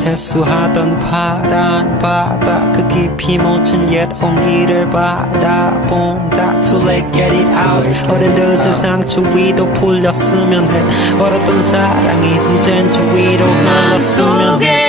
세수하던 파란 바다 그 깊이 묻힌 옛 온기를 바라본다. Too late, get it out. 어른들 세상 주위도 풀렸으면 해. 얼었던 사랑이 이젠 주위로 흘렀으면 해.